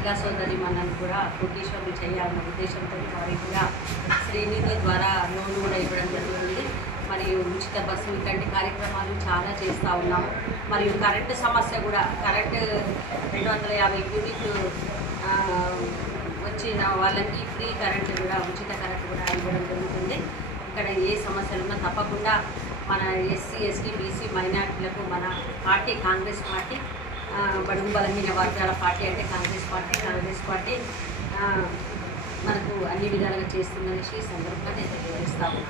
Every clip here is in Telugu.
మహిళా సోదరి మనల్ని కూడా కోటీశ్వరులు చేయాలన్న ఉద్దేశంతో వారికి కూడా శ్రీనిధి ద్వారా లోన్ కూడా ఇవ్వడం జరుగుతుంది. మరియు ఉచిత బస్సు ఇలాంటి కార్యక్రమాలు చాలా చేస్తూ ఉన్నాము. మరియు కరెంటు సమస్య కూడా కరెంటు 250 యూనిట్లు వచ్చిన వాళ్ళకి ఫ్రీ కరెంటు కూడా ఉచిత కరెంటు కూడా ఇవ్వడం జరుగుతుంది. ఇక్కడ ఏ సమస్యలు ఉన్నా తప్పకుండా మన ఎస్సీ ఎస్టీ బీసీ మైనార్టీలకు మన పార్టీ కాంగ్రెస్ పార్టీ బడుగు బలహీన వర్గాల పార్టీ అంటే కాంగ్రెస్ పార్టీ మనకు అన్ని విధాలుగా చేస్తుందనేసి ఈ సందర్భంగా నేను తెలియజేస్తాను.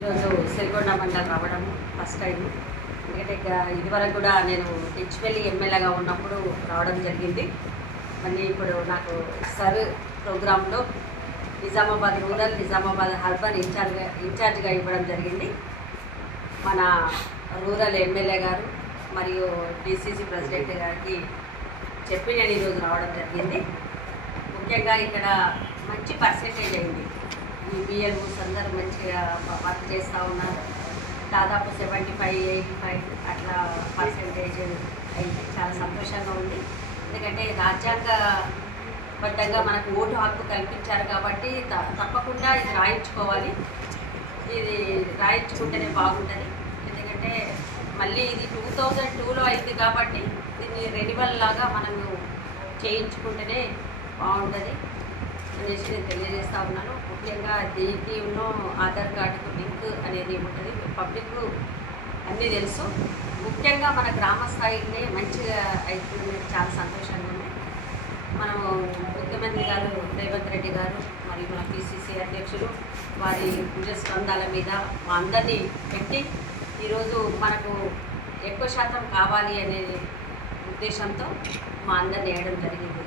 ఈరోజు సిరికొండ మండలం రావడం ఫస్ట్ టైం. ఎందుకంటే ఇదివరకు కూడా నేను హెచ్పల్లి ఎమ్మెల్యేగా ఉన్నప్పుడు రావడం జరిగింది. మళ్ళీ ఇప్పుడు నాకు సర్ ప్రోగ్రాంలో నిజామాబాద్ రూరల్ నిజామాబాద్ అర్బన్ ఇన్ఛార్జ్గా ఇవ్వడం జరిగింది. మన రూరల్ ఎమ్మెల్యే గారు మరియు డిసిసి ప్రెసిడెంట్ గారికి చెప్పి నేను ఈరోజు రావడం జరిగింది. ముఖ్యంగా ఇక్కడ మంచి పర్సెంటేజ్ అయింది. ఈ బిఎల్ఓస్ అందరూ మంచిగా వర్క్ చేస్తూ ఉన్నారు. దాదాపు 75-85 అట్లా పర్సెంటేజ్ అయింది. చాలా సంతోషంగా ఉంది. ఎందుకంటే రాజ్యాంగబద్ధంగా మనకు ఓటు హక్కు కల్పించారు కాబట్టి తప్పకుండా ఇది రాయించుకోవాలి. ఇది రాయించుకుంటేనే బాగుంటుంది. ఎందుకంటే మళ్ళీ ఇది 2002లో అయింది కాబట్టి దీన్ని రెన్యువల్ లాగా మనము చేయించుకుంటేనే బాగుంటుంది అనేసి నేను తెలియజేస్తూ ఉన్నాను. ముఖ్యంగా దీనికి ఉన్న ఆధార్ కార్డుకు లింక్ అనేది ఉంటుంది. పబ్లిక్ అన్నీ తెలుసు. ముఖ్యంగా మన గ్రామ స్థాయిలో మంచిగా అవుతుంది. చాలా సంతోషంగా ఉంది. మనము ముఖ్యమంత్రి గారు రేవంత్ రెడ్డి గారు మరియు మన పిసిసి అధ్యక్షులు వారి పూజ స్కందాల మీద మా అందరినీ పెట్టి ఈరోజు మనకు ఎక్కువ శాతం కావాలి అనే ఉద్దేశంతో మా అందరిని వేయడం జరిగింది.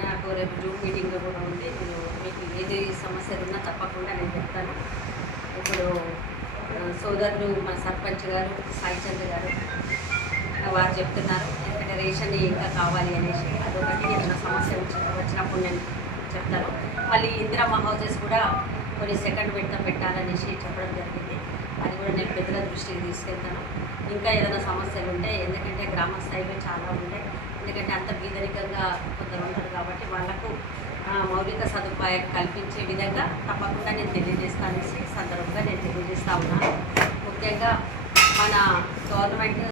నాకు రేపు జూమ్ మీటింగ్ కూడా ఉంది. నేను మీకు ఏది సమస్యలు ఉన్నా తప్పకుండా నేను చెప్తాను. ఇప్పుడు సోదరులు మన సర్పంచ్ గారు సాయిచంద్ర గారు వారు చెప్తున్నారు. ఎందుకంటే రేషన్ ఇంకా కావాలి అనేసి అదొకటి ఏదైనా సమస్య వచ్చినప్పుడు నేను చెప్తాను. మళ్ళీ ఇందిరమ్మ హౌసెస్ కూడా కొన్ని సెకండ్ పెట్టాలనేసి చెప్పడం జరిగింది. అది కూడా నేను పెద్దల దృష్టికి తీసుకెళ్తాను. ఇంకా ఏదైనా సమస్యలు ఉంటే ఎందుకంటే గ్రామ స్థాయిలో చాలా ఉంటాయి. ఎందుకంటే అంత బీదరికంగా కొందరు ఉంటారు కాబట్టి వాళ్లకు మౌలిక సదుపాయాలు కల్పించే విధంగా తప్పకుండా నేను తెలియజేస్తాననేసి సందర్భంగా నేను తెలియజేస్తా ఉన్నాను. ముఖ్యంగా మన గవర్నమెంట్